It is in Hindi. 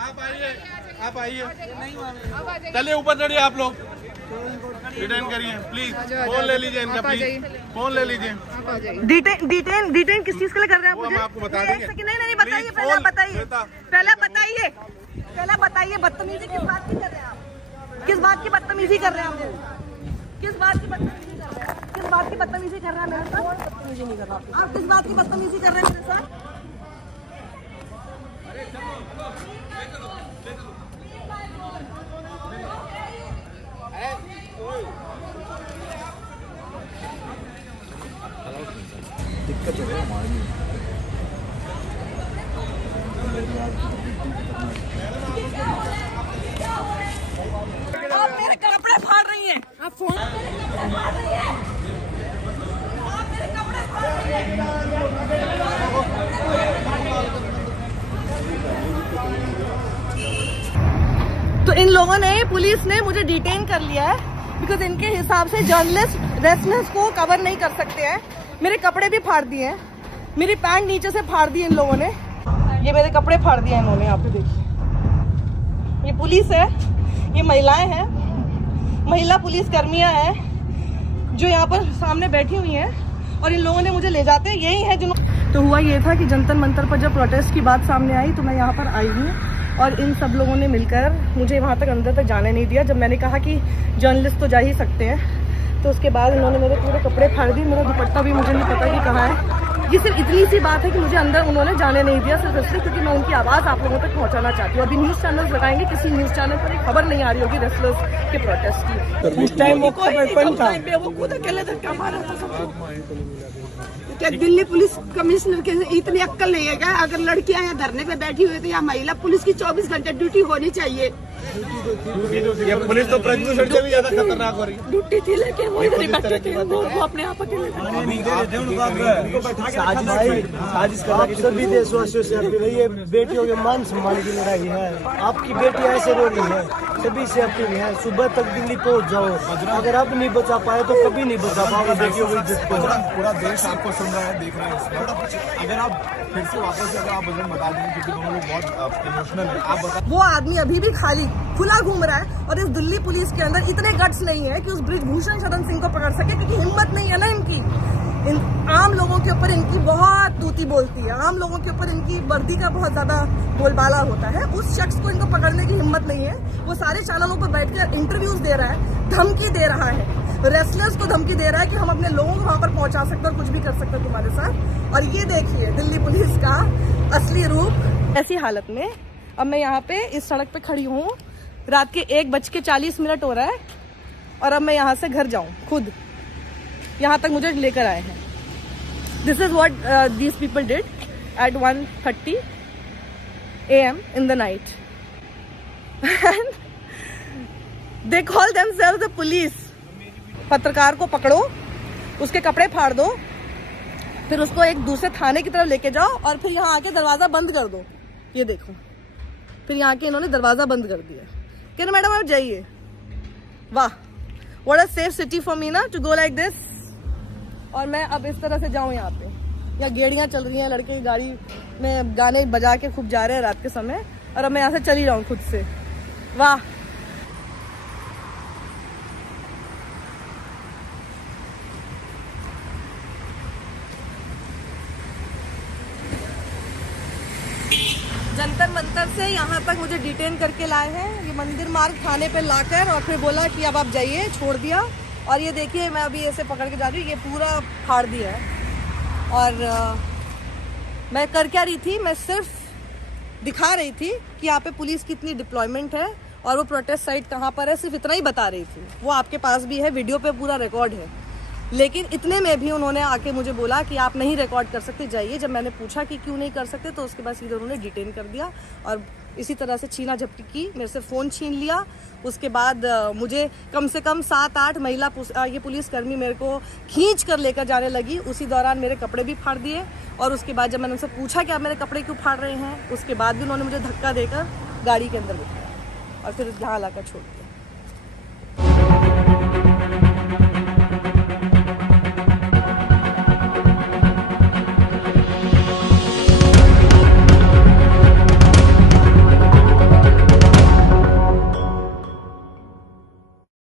आप आइए चलिए ऊपर चढ़िए आप लोग डिटेन करिए प्लीज। फोन ले लीजिए इनका प्लीज, फोन ले लीजिए। डिटेन किस चीज के लिए कर रहे हैं? हम आपको बता देंगे। नहीं बताइए, पहले बताइए बदतमीजी किस बात की कर रहे हैं आप? किस बात की बदतमीजी कर रहे हैं आप? किस बात की बदतमीजी कर रहे हैं? किस बात की बदतमीजी कर रहे हैं मेरे साथ? बदतमीजी नहीं कर रहा आप। किस बात की बदतमीजी कर रहे हैं मेरे साथ? दिक्कत हो रही है हमारी। आप मेरे कपड़े फाड़ रही हैं। आप फोन फाड़ रही हैं। आप मेरे कपड़े फाड़ रही हैं। तो इन लोगों ने, पुलिस ने मुझे डिटेन कर लिया है बिकॉज इनके हिसाब से जर्नलिस्ट रेस्टलेस को कवर नहीं कर सकते हैं। मेरे कपड़े भी फाड़ दिए हैं, मेरी पैंट नीचे से फाड़ दी इन लोगों ने। ये मेरे कपड़े फाड़ दिए इन्होंने, यहाँ पे देखिए। ये पुलिस है, ये महिलाएं हैं, महिला पुलिस कर्मियां हैं जो यहाँ पर सामने बैठी हुई हैं और इन लोगों ने मुझे ले जाते हैं। यही है जिन्होंने। तो हुआ ये था कि जंतर मंतर पर जब प्रोटेस्ट की बात सामने आई तो मैं यहाँ पर आई हूँ और इन सब लोगों ने मिलकर मुझे वहाँ तक अंदर तक जाने नहीं दिया। जब मैंने कहा कि जर्नलिस्ट तो जा ही सकते हैं तो उसके बाद इन्होंने मेरे पूरे कपड़े फाड़ दिए। मेरा दुपट्टा भी मुझे नहीं पता कि कहाँ है। ये सिर्फ इतनी सी बात है कि मुझे अंदर उन्होंने जाने नहीं दिया, सिर्फ इसलिए क्योंकि मैं उनकी आवाज़ आप लोगों तक पहुँचाना चाहती हूँ। अभी न्यूज़ चैनल्स लगाएंगे, किसी न्यूज़ चैनल पर एक खबर नहीं आ रही होगी रेस्लर्स के प्रोटेस्ट की। उस टाइम वो खुद अकेले धक्का मारा था। क्या दिल्ली पुलिस कमिश्नर के इतनी अक्ल नहीं है क्या? अगर लड़कियां यहाँ धरने पे बैठी हुई तो यहाँ महिला पुलिस की 24 घंटे ड्यूटी होनी चाहिए। ये पुलिस तो प्रज्ञा से भी ज्यादा खतरनाक हो रही है। ड्यूटी थी लेकिन वो इधर ही बैठे थे, वो अपने आप अकेले साजिश कर सभी देशवासियों से अपील है, ये बेटियों के मान सम्मान की लड़ाई है। आपकी बेटी ऐसे रो रही है, सभी से अपील है सुबह तक दिल्ली पहुंच जाओ। अगर अब नहीं बचा पाए तो कभी नहीं बचा पाओगे बेटियों की इज्जत को। पूरा देश आपको सुन रहा है, देख रहा है। अगर आप फिर से वापस अगर आप वजन बता देंगे क्योंकि दोनों लोग बहुत इमोशनल है, आप बता। वो आदमी अभी भी खाली खुला घूम रहा है और इस दिल्ली पुलिस के अंदर इतने गट्स नहीं है कि उस ब्रिजभूषण शरण सिंह को पकड़ सके, क्योंकि हिम्मत नहीं है ना इनकी। आम लोगों के ऊपर इनकी बहुत तूती बोलती है, आम लोगों के ऊपर इनकी वर्दी का बहुत ज्यादा बोलबाला होता है। उस शख्स को इनको पकड़ने की हिम्मत नहीं है। वो सारे चैनलों पर बैठकर इंटरव्यूज दे रहा है, धमकी दे रहा है, रेस्लर्स को धमकी दे रहा है कि हम अपने लोगों को वहां पर पहुंचा सकते और कुछ भी कर सकते तुम्हारे साथ। और ये देखिए दिल्ली पुलिस का असली रूप। ऐसी हालत में अब मैं यहाँ पे इस सड़क पे खड़ी हूँ, रात के 1:40 हो रहा है और अब मैं यहाँ से घर जाऊँ खुद, यहाँ तक मुझे लेकर आए हैं। This is what these people did at 1:30 AM in the night and they call themselves the police। पत्रकार को पकड़ो, उसके कपड़े फाड़ दो, फिर उसको एक दूसरे थाने की तरफ लेके जाओ और फिर यहाँ आके दरवाजा बंद कर दो। ये देखो, फिर यहाँ के इन्होंने दरवाजा बंद कर दिया। कह रहे मैडम आप जाइए। वाह, what a safe city for me ना टू गो लाइक दिस। और मैं अब इस तरह से जाऊँ यहाँ पे, यहाँ गेड़ियाँ चल रही हैं, लड़के की गाड़ी में गाने बजा के खूब जा रहे हैं रात के समय, और अब मैं यहाँ से चली जाऊँ खुद से। वाह, जंतर मंतर से यहाँ तक मुझे डिटेन करके लाए हैं, ये मंदिर मार्ग थाने पे लाकर, और फिर बोला कि अब आप जाइए, छोड़ दिया। और ये देखिए मैं अभी ऐसे पकड़ के जा रही हूँ, ये पूरा फाड़ दिया है। और मैं कर क्या रही थी, मैं सिर्फ दिखा रही थी कि यहाँ पे पुलिस की इतनी डिप्लॉयमेंट है और वो प्रोटेस्ट साइट कहाँ पर है, सिर्फ इतना ही बता रही थी। वो आपके पास भी है, वीडियो पे पूरा रिकॉर्ड है। लेकिन इतने में भी उन्होंने आके मुझे बोला कि आप नहीं रिकॉर्ड कर सकते, जाइए। जब मैंने पूछा कि क्यों नहीं कर सकते तो उसके बाद सीधे उन्होंने डिटेन कर दिया और इसी तरह से छीना झपटी की, मेरे से फ़ोन छीन लिया। उसके बाद मुझे कम से कम 7-8 महिला ये पुलिसकर्मी मेरे को खींच कर लेकर जाने लगी। उसी दौरान मेरे कपड़े भी फाड़ दिए और उसके बाद जब मैंने उनसे पूछा कि आप मेरे कपड़े क्यों फाड़ रहे हैं, उसके बाद भी उन्होंने मुझे धक्का देकर गाड़ी के अंदर बिठाया और फिर यहाँ लाकर छोड़ दिया।